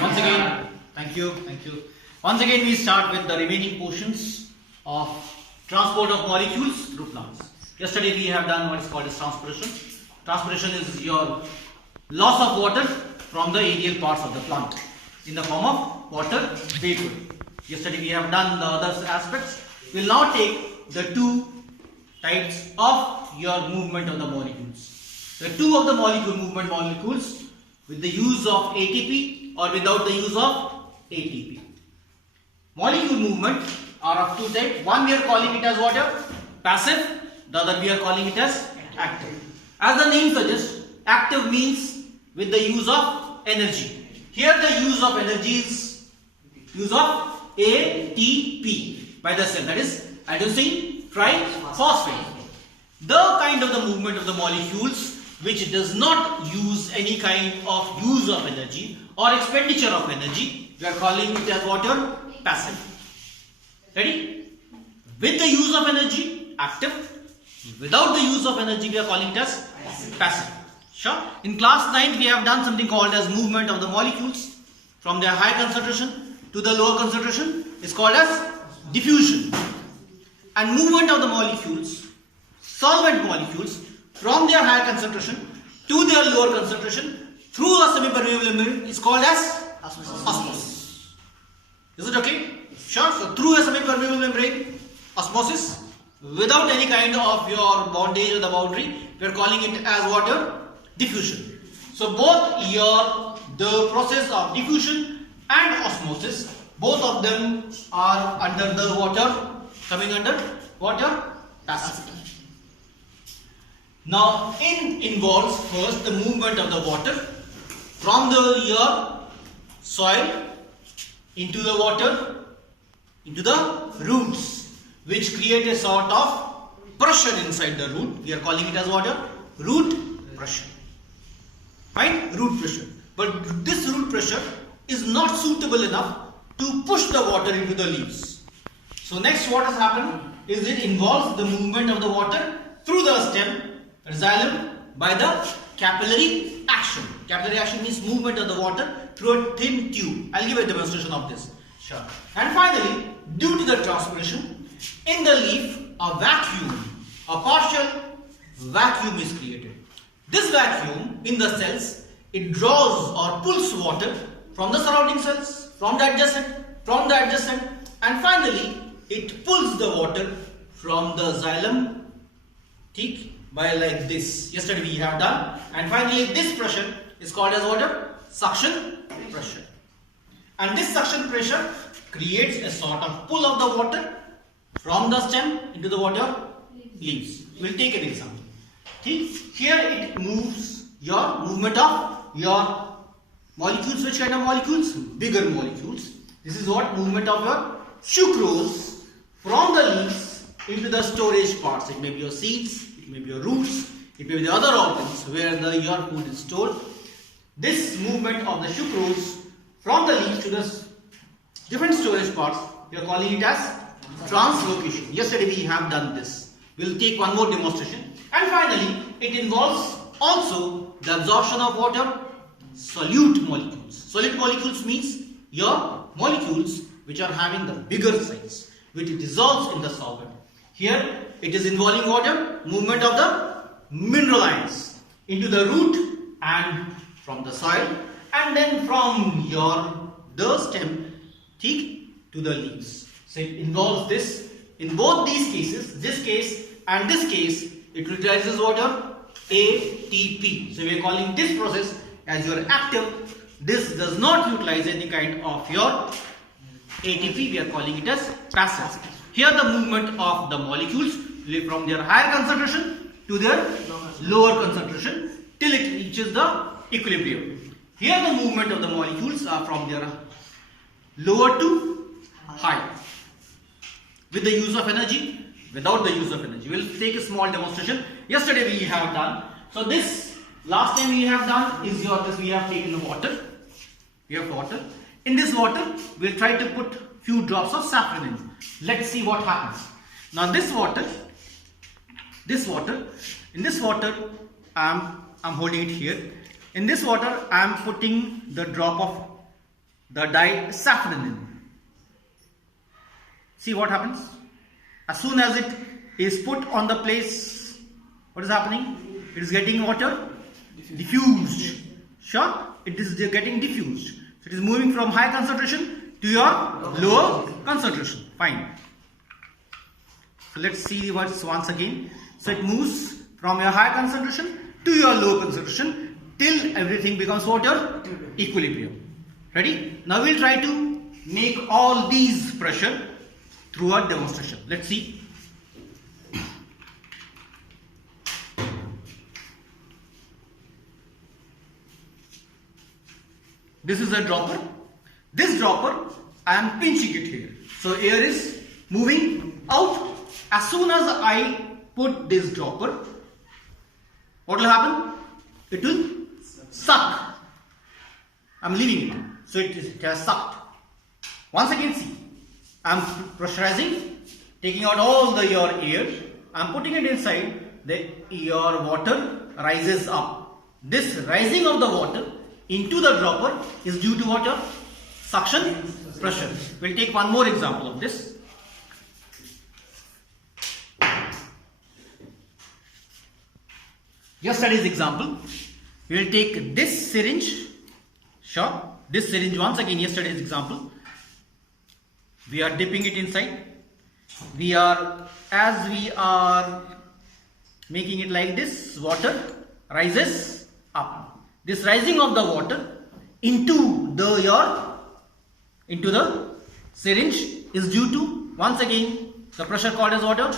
Once again, thank you, thank you. Once again, we start with the remaining portions of transport of molecules through plants. Yesterday, we have done what is called as transpiration. Transpiration is your loss of water from the aerial parts of the plant in the form of water vapor. Yesterday, we have done the other aspects. We will now take the two types of your movement of the molecules. The two of the movement molecules with the use of ATP or without the use of ATP. Molecule movement are of two types. One we are calling it as what? Passive. The other we are calling it as active. As the name suggests, active means with the use of energy. Here the use of energy is use of ATP by the cell, that is adenosine triphosphate. The kind of the movement of the molecules which does not use any kind of use of energy or expenditure of energy, we are calling it as what? Passive. Ready? With the use of energy, active. Without the use of energy, we are calling it as passive. Sure. In class 9, we have done something called as movement of the molecules from their high concentration to the lower concentration is called as diffusion. And movement of the molecules, solvent molecules, from their higher concentration to their lower concentration through a semi-permeable membrane is called as osmosis. Is it okay? Sure. So through a semi-permeable membrane, osmosis, without any kind of your bondage or the boundary, we are calling it as water diffusion. So both the process of diffusion and osmosis, both of them are under the water, coming under water passive. Now it involves first the movement of the water from your soil into the water, into the roots, which create a sort of pressure inside the root. We are calling it as water root pressure. Fine? Root pressure. But this root pressure is not suitable enough to push the water into the leaves. So next what has happened is it involves the movement of the water through the stem, xylem, by the capillary action. Capillary action means movement of the water through a thin tube. I'll give a demonstration of this. Sure. And finally, due to the transpiration, in the leaf, a vacuum, a partial vacuum is created. This vacuum in the cells, it draws or pulls water from the surrounding cells, from the adjacent, and finally, it pulls the water from the xylem by like this. Yesterday we have done, and finally this pressure is called as water suction pressure. And this suction pressure creates a sort of pull of the water from the stem into the water leaves. We'll take an example. Here it moves your movement of your molecules. Which kind of molecules? Bigger molecules. This is what movement of your sucrose from the leaves into the storage parts. It may be your seeds, it may be your roots, it may be the other organs where your food is stored. This movement of the sucrose from the leaves to the different storage parts, we are calling it as translocation. Yesterday we have done this. We will take one more demonstration. And finally, it involves also the absorption of water, solute molecules. Solute molecules means your molecules which are having the bigger size, which dissolves in the solvent. Here it is involving water, movement of the mineral ions into the root and from the soil, and then from the stem to the leaves. So it involves this. In both these cases, this case and this case, it utilizes water ATP. So we are calling this process as your active. This does not utilize any kind of your ATP. We are calling it as passive. Here the movement of the molecules from their higher concentration to their lower concentration till it reaches the equilibrium. Here the movement of the molecules are from their lower to high with the use of energy, without the use of energy. We will take a small demonstration. Yesterday we have done. So this last time we have done is this we have taken the water. We have water. In this water we will try to put few drops of saffron in. Let's see what happens. Now in this water I'm holding it here. In this water I am putting the drop of the disafranin. See what happens? As soon as it is put on the place, what is happening? It is getting water diffused. Sure? It is getting diffused. So it is moving from high concentration to your lower concentration. Fine. So let's see once again. So it moves from your high concentration to your low concentration till everything becomes water equilibrium. Ready? Now we'll try to make all these pressure through a demonstration. Let's see. This is a dropper. This dropper, I am pinching it here. So air is moving out. As soon as I put this dropper, what will happen? It will suck. I am leaving it. So it has sucked. Once again, see. I am pressurizing, taking out all your air. I am putting it inside. Your water rises up. This rising of the water into the dropper is due to water suction pressure. We'll take one more example of this. Yesterday's example, we will take this syringe. Sure, this syringe once again, yesterday's example. We are dipping it inside. As we are making it like this, water rises up. This rising of the water into the syringe is due to, once again, the pressure called as water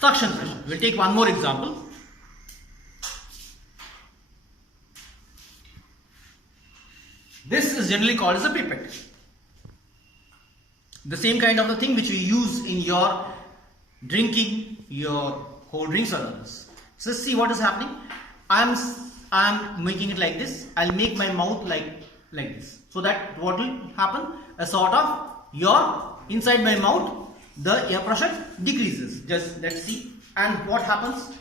suction pressure. We'll take one more example. This is generally called as a pipette. The same kind of the thing which we use in your drinking your cold drinks or others. So see what is happening. I'm making it like this. I'll make my mouth like this. So that what will happen? A sort of inside my mouth, the air pressure decreases. Just let's see. And what happens?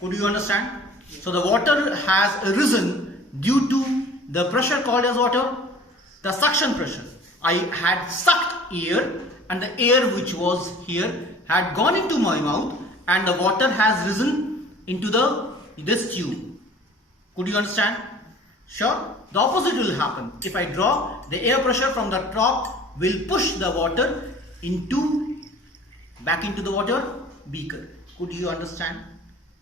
Could you understand? So the water has risen due to the pressure called as water, the suction pressure. I had sucked air and the air which was here had gone into my mouth and the water has risen into this tube. Could you understand? Sure. The opposite will happen. If I draw, the air pressure from the top will push the water back into the water beaker. Could you understand?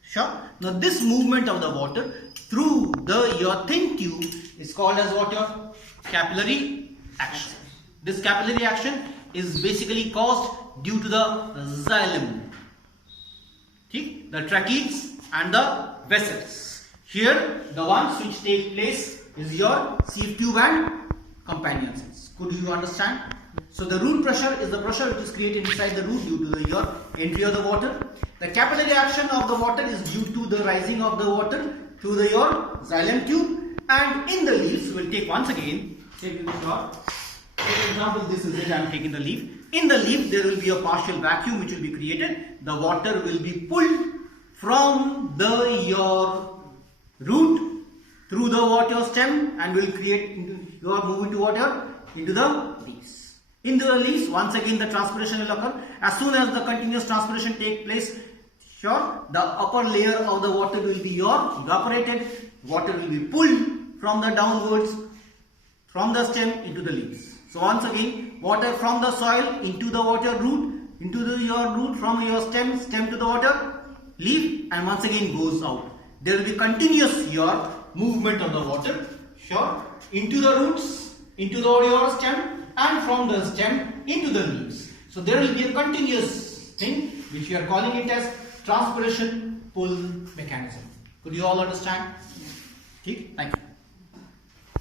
Sure. Now this movement of the water through your thin tube is called as what? Capillary action. This capillary action is basically caused due to the xylem, the tracheids and the vessels. Here the ones which take place is your sieve tube and companion cells. Could you understand? So the root pressure is the pressure which is created inside the root due to your entry of the water. The capillary action of the water is due to the rising of the water through your xylem tube, and in the leaves, we'll take once again, take example, this is it, I am taking the leaf. In the leaf, there will be a partial vacuum which will be created. The water will be pulled from your root through the water stem and will move into water into the leaves. In the leaves, once again the transpiration will occur. As soon as the continuous transpiration takes place, sure, the upper layer of the water will be evaporated. Water will be pulled from the downwards from the stem into the leaves. So once again, water from the soil into the water root, your root from your stem to the water leaf, and once again goes out. There will be continuous movement of the water, sure, into the roots, into your stem, and from the stem into the leaves. So there will be a continuous thing which we are calling it as transpiration pull mechanism. Could you all understand? Okay, thank you.